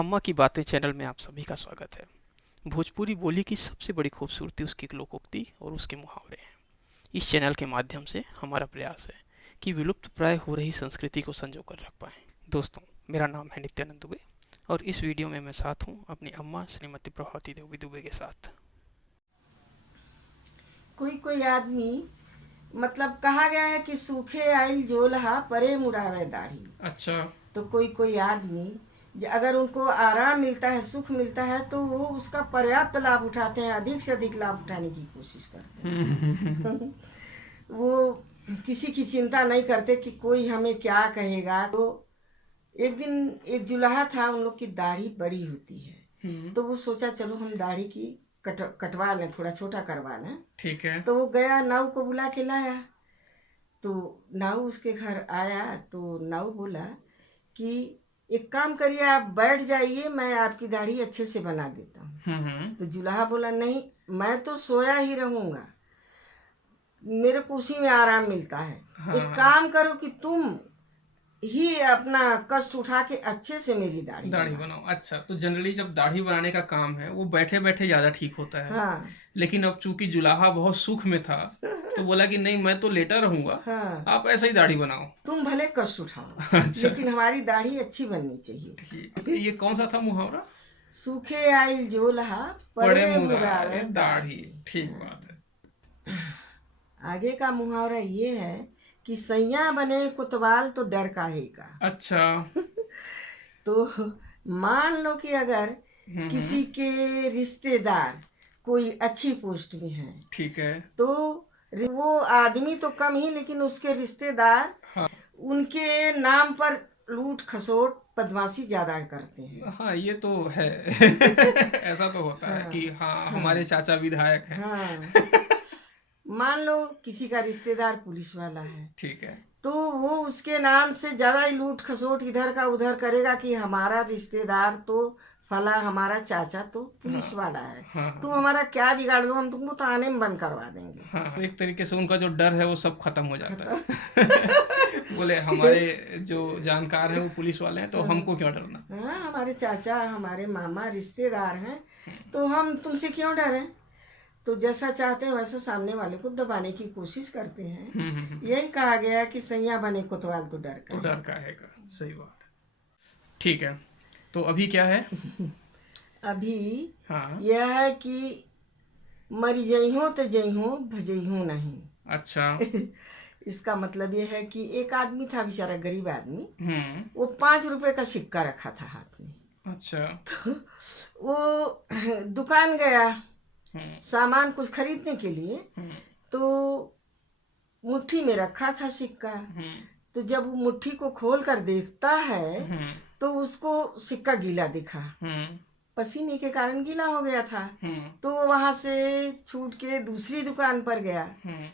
अम्मा की बातें चैनल में आप सभी का स्वागत है। भोजपुरी बोली की सबसे बड़ी खूबसूरती उसकी लोकोक्ति और उसके मुहावरे हैं। इस चैनल के माध्यम से हमारा प्रयास है कि विलुप्त प्राय हो रही संस्कृति को संजो कर रख पाएं। दोस्तों, मेरा नाम है नित्यानंद दुबे और इस वीडियो में मैं साथ हूँ अपनी अम्मा श्रीमती प्रभावती देवी दुबे के साथ। कोई कोई आदमी मतलब कहा गया है कि सूखे आइल जोलहा परे मुड़ावे दाढ़ी। अच्छा। तो कोई कोई आदमी अगर उनको आराम मिलता है, सुख मिलता है, तो वो उसका पर्याप्त लाभ उठाते हैं, अधिक से अधिक लाभ उठाने की कोशिश करते हैं। वो किसी की चिंता नहीं करते कि कोई हमें क्या कहेगा। तो एक दिन एक जुलाहा था, उन लोग की दाढ़ी बड़ी होती है, तो वो सोचा चलो हम दाढ़ी की कटवा लें, थोड़ा छोटा करवा लें। ठीक है। तो वो गया, नाऊ को बुला के लाया। तो नाऊ उसके घर आया तो नाऊ बोला कि एक काम करिए, आप बैठ जाइए, मैं आपकी दाढ़ी अच्छे से बना देता हूँ। तो जुलाहा बोला नहीं, मैं तो सोया ही रहूंगा, मेरे को उसी में आराम मिलता है। हाँ, एक काम करो कि तुम ही अपना कष्ट उठा के अच्छे से मेरी दाढ़ी बनाओ। अच्छा, तो जनरली जब दाढ़ी बनाने का काम है वो बैठे बैठे ज्यादा ठीक होता है। हाँ लेकिन अब चूंकि जुलाहा बहुत सुख में था तो बोला कि नहीं, मैं तो लेटा रहूंगा, हाँ, आप ऐसे ही दाढ़ी बनाओ। तुम भले कष्ट उठाओ। अच्छा। लेकिन हमारी दाढ़ी अच्छी बननी चाहिए। ठीक। ये कौन सा था मुहावरा? सूखे आइल जोलहा पड़े परे मुराए मुरावे दाढ़ी। दाढ़ी। ठीक बात है। आगे का मुहावरा ये है कि सैया बने कोतवाल तो डर काहे का। अच्छा। तो मान लो कि अगर किसी के रिश्तेदार कोई अच्छी पोस्ट में है, ठीक है। तो वो आदमी तो कम ही, लेकिन उसके रिश्तेदार उनके नाम पर लूट खसोट बदमाशी ज्यादा करते हैं। हाँ, ये तो है। ऐसा तो होता है हाँ कि हाँ, हाँ हमारे चाचा विधायक हैं। हाँ। मान लो किसी का रिश्तेदार पुलिस वाला है, ठीक है। तो वो उसके नाम से ज्यादा ही लूट खसोट इधर का उधर करेगा कि हमारा रिश्तेदार तो फला, हमारा चाचा तो पुलिस वाला है, हाँ तुम हाँ हमारा क्या बिगाड़ दो, हम तुमको ताने में बंद करवा देंगे। हाँ, तो एक तरीके से उनका जो डर है वो सब खत्म हो जाता है। बोले हमारे जो जानकार है वो पुलिस वाले हैं तो हमको क्यों डरना। हाँ, हमारे चाचा हमारे मामा रिश्तेदार हैं, तो हम तुमसे क्यों डरें। तो जैसा चाहते हैं वैसा सामने वाले को दबाने की कोशिश करते हैं। यही कहा गया है कि सैया बने कोतवाल तो डर का तो है। डर का है का। सही बात है। ठीक है, तो अभी क्या है? अभी हाँ। यह है कि मरी जइहो तो जइहो भजइहो नहीं। अच्छा। इसका मतलब यह है कि एक आदमी था, बेचारा गरीब आदमी, हम्म। वो 5 रुपए का सिक्का रखा था हाथ में। अच्छा। वो दुकान गया हम्म। सामान कुछ खरीदने के लिए, तो मुट्ठी में रखा था सिक्का। तो जब वो मुट्ठी को खोल कर देखता है, तो उसको सिक्का गीला दिखा, पसीने के कारण गीला हो गया था। तो वो वहां से छूट के दूसरी दुकान पर गया,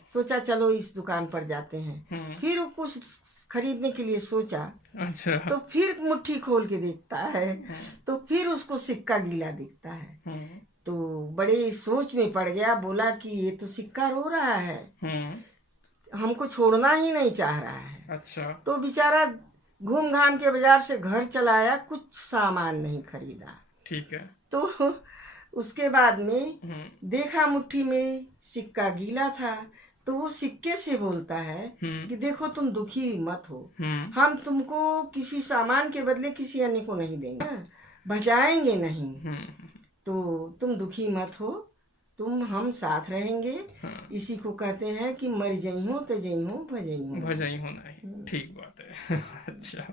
सोचा चलो इस दुकान पर जाते हैं। फिर वो कुछ खरीदने के लिए सोचा, अच्छा। तो फिर मुट्ठी खोल के देखता है, तो फिर उसको सिक्का गीला दिखता है। तो बड़े सोच में पड़ गया, बोला कि ये तो सिक्का रो रहा है, हमको छोड़ना ही नहीं चाह रहा है। अच्छा। तो बेचारा घूम घाम के बाजार से घर चला आया, कुछ सामान नहीं खरीदा। ठीक है। तो उसके बाद में देखा मुट्ठी में सिक्का गीला था, तो वो सिक्के से बोलता है कि देखो तुम दुखी मत हो, हम तुमको किसी सामान के बदले किसी अन्य को नहीं देंगे, बचाएंगे नहीं, तो तुम दुखी मत हो, तुम हम साथ रहेंगे। इसी को कहते हैं कि मर जइहो तो जइहो भजइहो। भजाई होना है। ठीक बात है। अच्छा।